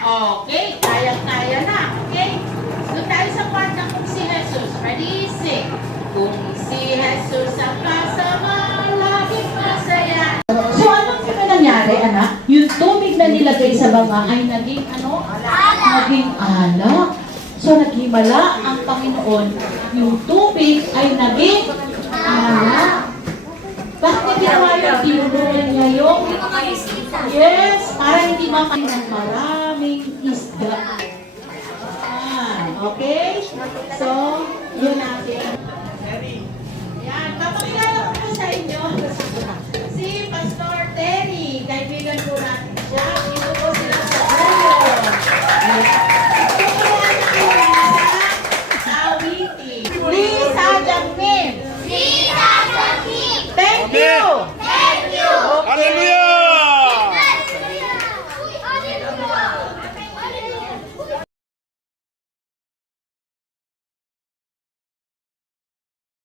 Okay, kayang-kaya na. Okay? Doon tayo sa part ng kung si Jesus. Ready? Sing. Kung si Jesus ang kasama, laging masaya. So, anong nangyari, anak? Yung tubig na nilagay sa banga ay naging ano? Naging alak. So, naghimala ang Panginoon. Yung tubig ay naging alak. Bakit niya ginawa yung tinulungan niya yung? Yes, para hindi makain ng maraming isda. Okay? So, yun natin.